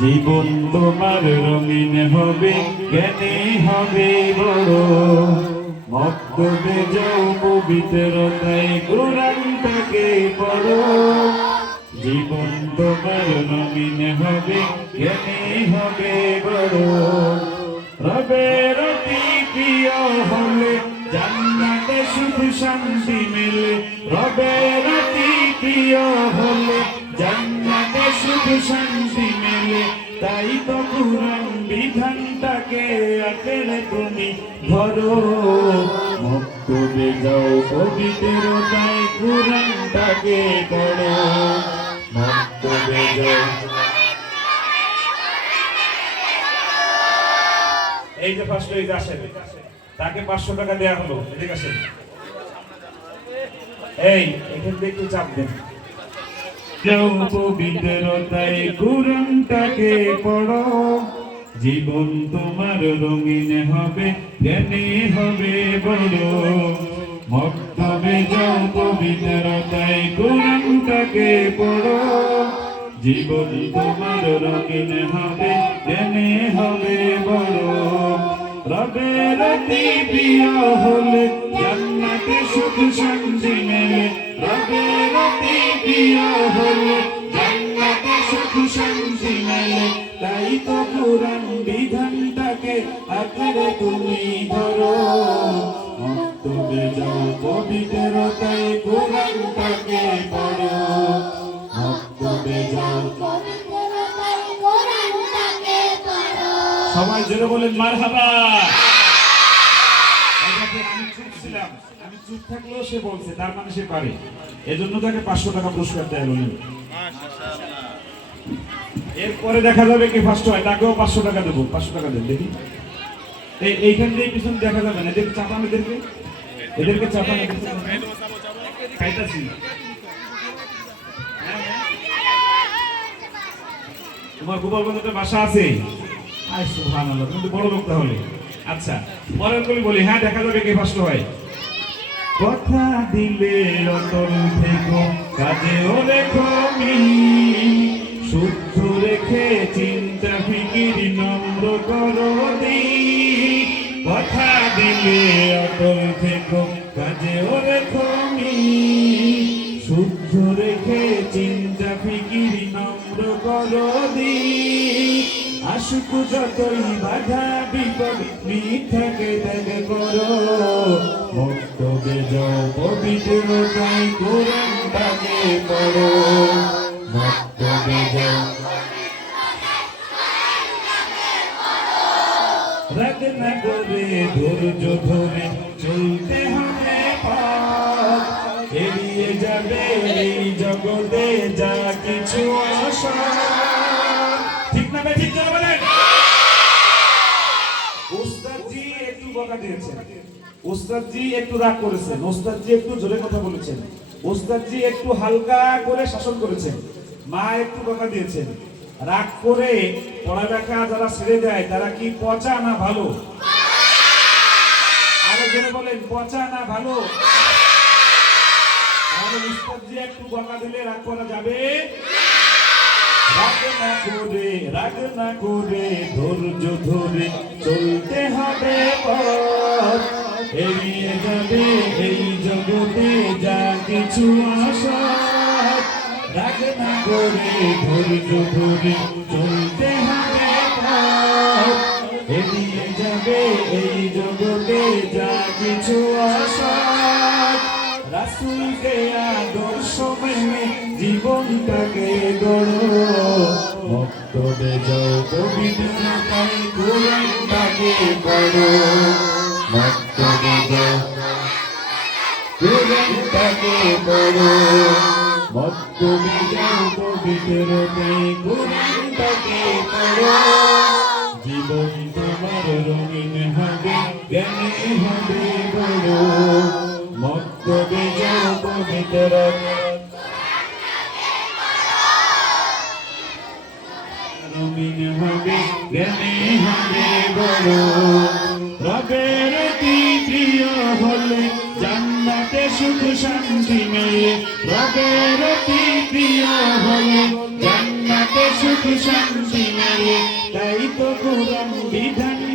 জীবন তোমার রঙিন হবে, জ্ঞানী হবে বড়। মক্তবে যাও পবিত্রতায় কোরআনটাকে পড়ো। জীবন তোমার রঙিন হবে, জ্ঞানী হবে বড়। রবের অতি প্রিয় হলে জান্নাতে সুখ শান্তি মেলে। রবের অতি প্রিয় হলে জান্নাতে সুখ শান্তি মেলে। তাই তো কুরআন বিধানটাকে আঁকড়ে তুমি ধরো। মক্তবে যাও পবিত্রতায় কুরআনটাকে পড়ো। মক্তবে যাও। এই যে ফার্স্ট এই আসে, তাকে 500 টাকা দেয়া হলো। ঠিক আছে, এই এখান থেকে একটু চাপ দেন। যাও পবিত্রতায় কুরআনটাকে পড়ো। জীবন তোমার রঙিন হবে, জ্ঞানী হবে বড়। মক্তবে যাও পবিত্রতায় কুরআনটাকে পড়ো। জীবন তোমার রঙিন হবে, জ্ঞানী হবে বড়। রবের অতি প্রিয় হলে জান্নাতে সুখ শান্তি মেলে। রবের অতি প্রিয় হলে জান্নাতে সুখ শান্তি মেলে। তাই তো কুরআন বিধানটাকে আঁকড়ে তুমি ধরো। মক্তবে যাও পবিত্রতায় কুরআনটাকে পড়ো। মক্তবে যাও পবিত্রতায় কুরআনটাকে পড়ো। সবাই জোরে বলেন মারহাবা। আমি চুপ ছিলাম, আমি চুপ থাকলেও সে বলছে, তার মানে সে পারে। এজন্য তাকে 500 টাকা পুরস্কার দেয়া হলো। এরপরে দেখা যাবে কি ফার্স্ট হয়, তাকেও 500 টাকা দেবো। 500 টাকা দেন দেখি। এইখান দিয়ে পিছন দেখা যাবে না। এদেরকে চাপান, এদেরকে চাপান। খাইতাছি। তোমার গোপালগঞ্জে বাসা আছে? আয় সুবহানাল্লাহ, তুমি তো বড় লোক তাহলে। আচ্ছা, পরের কলি বলি। হ্যাঁ, দেখা যাবে কে ফার্স্ট হয়। কথা দিলে অটল থেকো, কাজেও রেখো মিল। শুদ্ধ রেখে চিন্তা ফিকির নম্র করো দিল। কথা দিলে অটল থেকো, কাজেও রেখো মিল। শুদ্ধ রেখে চিন্তা ফিকির নম্র করো দিল। আশুক যতই বাধা বিপদ মিথ্যাকে ত্যাগ করো। মক্তবে যাও পবিত্রতায় কুরআনটাকে পড়ো। মক্তবে যাও। রাগ না করে ধৈর্য ধরে চলতে হবে পথ। এড়িয়ে যাবে এই জগতে যা কিছু আশা। ঠিক না ভাই? ঠিক করে বলেন। ওস্তাদজি একটু বকা দিয়েছেন, ওস্তাদজি একটু রাগ করেছেন, ওস্তাদজি একটু জোরে কথা বলেছেন, ওস্তাদজি একটু হালকা করে শাসন করেছেন, মা একটু বকা দিয়েছেন। রাগ করে পড়ালেখা যারা ছেড়ে দেয় তারা কি পচা না ভালো? আরো জোরে বলেন, পচা না ভালো? তাহলে ওস্তাদজি একটু বকা দিলে রাগ করা যাবে? রাগ না করে ধৈর্য ধরে চলতে হবে পথ। এড়িয়ে যাবে এই জগতে যা কিছু আশা। রাগ না করে ধৈর্য ধরে চলতে হবে পথ। এড়িয়ে যাবে এই জগতে যা কিছু আশা। রাসূলকে আদর্শ মেনে জীবনটাকে গড়ো। মক্তবে যাও পবিত্রতায় কুরআনটাকে পড়ো। মক্তবে যাও কুরআনটাকে পড়ো। মক্তবে যাও পবিত্রতায় কুরআনটাকে পড়ো। জীবন তোমার রঙিন হবে, জ্ঞানী হবে বড়। মক্তবে যাও পবিত্রতায় রঙিন হবে, জ্ঞানী হবে বড়। রবের অতি প্রিয় হলে জান্নাতে সুখ শান্তি মেলে। রবের অতি প্রিয় হলে জান্নাতে সুখ শান্তি মেলে। তো কোরআন বিধান